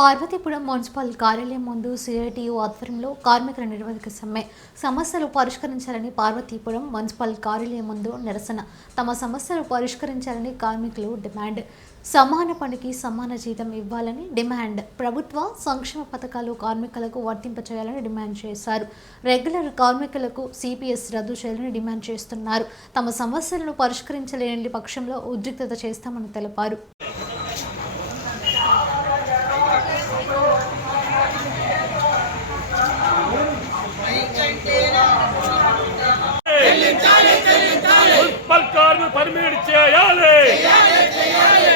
Parvathipuram municipal కార్యాలయం ముందు CITU ఆధ్వర్యంలో కార్మికుల నిరవధిక సమ్మె. సమస్యలు పరిష్కరించాలని పార్వతీపురం మున్సిపల్ కార్యాలయం ముందు నిరసన. తమ సమస్యలు పరిష్కరించాలని కార్మికులు డిమాండ్. సమాన పనికి సమాన జీతం ఇవ్వాలని డిమాండ్. ప్రభుత్వ సంక్షేమ పథకాలు కార్మికులకు వర్తింపచేయాలని డిమాండ్ చేశారు. రెగ్యులర్ కార్మికులకు సిపిఎస్ రద్దు చేయాలని డిమాండ్ చేస్తున్నారు. తమ సమస్యలను పరిష్కరించలేని పక్షంలో ఉద్రిక్తత చేస్తామని తెలిపారు. మున్సిపల్ కార్మికులు పర్మిట్ చేయాలి.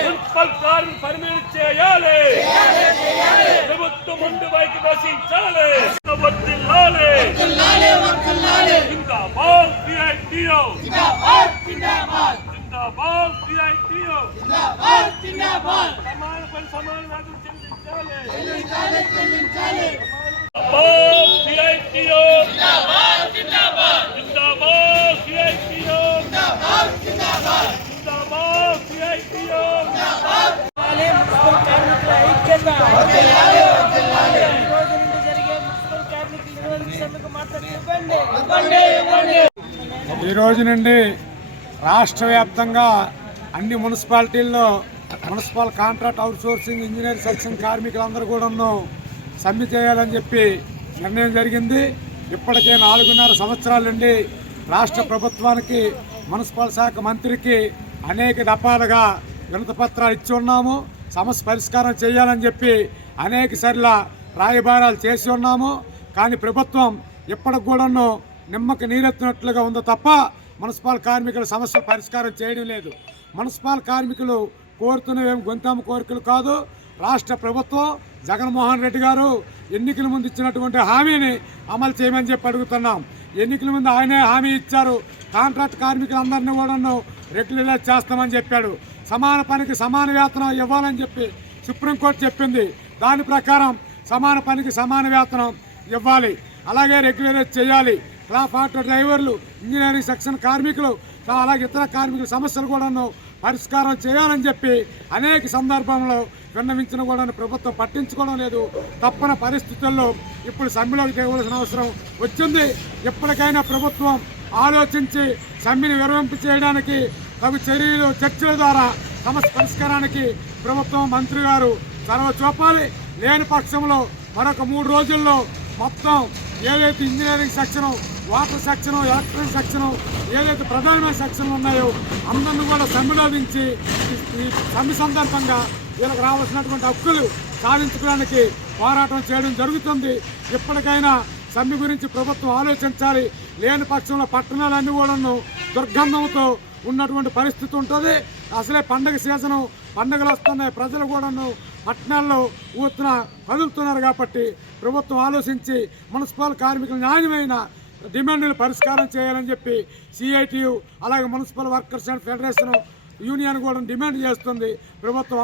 మున్సిపల్ కార్మికులు పర్మిట్ చేయాలి. ప్రభుత్వం ముందు వైపు నశించాలి. వర్ధిల్లాలి. జిందాబాద్ సిఐటియు. జిందాబాద్ సిఐటియు. సమాన పని సమాన వేతనం చెల్లించాలి. జిందాబాద్ సిఐటియు. ఈ రోజు నుండి రాష్ట్ర వ్యాప్తంగా అన్ని మున్సిపాలిటీల్లో municipal contract outsourcing engineer section కార్మికులందరూ కూడా సమ్మె చేయాలని చెప్పి నిర్ణయం జరిగింది. ఇప్పటికే 4.5 సంవత్సరాల నుండి రాష్ట్ర ప్రభుత్వానికి మున్సిపల్ శాఖ మంత్రికి అనేక దఫాలుగా వినతిపత్రాలు ఇచ్చి ఉన్నాము. సమస్య పరిష్కారం చేయాలని చెప్పి అనేక సార్లు రాయబారాలు చేసి ఉన్నాము. కానీ ప్రభుత్వం ఇప్పటికి కూడాను నిమ్మకి నీరెత్తినట్లుగా ఉందో తప్ప మున్సిపల్ కార్మికుల సమస్యలు పరిష్కారం చేయడం లేదు. మున్సిపల్ కార్మికులు కోరుతున్నవేం గొంతమ్మ కోరికలు కాదు. రాష్ట్ర ప్రభుత్వం జగన్మోహన్ రెడ్డి గారు ఎన్నికల ముందు ఇచ్చినటువంటి హామీని అమలు చేయమని చెప్పి అడుగుతున్నాం. ఎన్నికల ముందు ఆయనే హామీ ఇచ్చారు. కాంట్రాక్ట్ కార్మికులందరినీ కూడా రెగ్యులరైజ్ చేస్తామని చెప్పాడు. సమాన పనికి సమాన వేతనం ఇవ్వాలని చెప్పి సుప్రీంకోర్టు చెప్పింది. దాని ప్రకారం సమాన పనికి సమాన వేతనం ఇవ్వాలి, అలాగే రెగ్యులరైజ్ చేయాలి. క్లాప్ ఆటో డ్రైవర్లు, ఇంజనీరింగ్ సెక్షన్ కార్మికులు, అలాగే ఇతర కార్మికుల సమస్యలు కూడా పరిష్కారం చేయాలని చెప్పి అనేక సందర్భంలో విన్నవించిన కూడా ప్రభుత్వం పట్టించుకోవడం లేదు. తప్పన పరిస్థితుల్లో ఇప్పుడు సమ్మెలోకి దిగవలసిన అవసరం వచ్చింది. ఎప్పటికైనా ప్రభుత్వం ఆలోచించి సమ్మెని విరమింపు చేయడానికి తగు చర్యలు చర్చల ద్వారా సమస్య పరిష్కారానికి ప్రభుత్వం మంత్రి గారు చొరవ చూపాలి. లేని పక్షంలో మరొక 3 రోజుల్లో మొత్తం ఏదైతే engineering section, water section, electric section, ఏదైతే ప్రధానమైన సెక్షన్లు ఉన్నాయో అందరిని కూడా సమ్మెలో దించి ఈ సమ్మె సందర్భంగా వీళ్ళకి రావాల్సినటువంటి హక్కులు సాధించుకోవడానికి పోరాటం చేయడం జరుగుతుంది. ఇప్పటికైనా సమ్మె గురించి ప్రభుత్వం ఆలోచించాలి. లేని పక్షంలో పట్టణాలన్నీ కూడా దుర్గంధంతో ఉన్నటువంటి పరిస్థితి ఉంటుంది. అసలే పండగ సీజను, పండుగలు వస్తున్నాయి, ప్రజలు కూడాను పట్టణాల్లో ఊతున కదులుతున్నారు. కాబట్టి ప్రభుత్వం ఆలోచించి మున్సిపల్ కార్మికుల న్యాయమైన డిమాండ్లు పరిష్కారం చేయాలని చెప్పి సిఐటియు అలాగే municipal workers and federation union కూడా డిమాండ్ చేస్తుంది. ప్రభుత్వం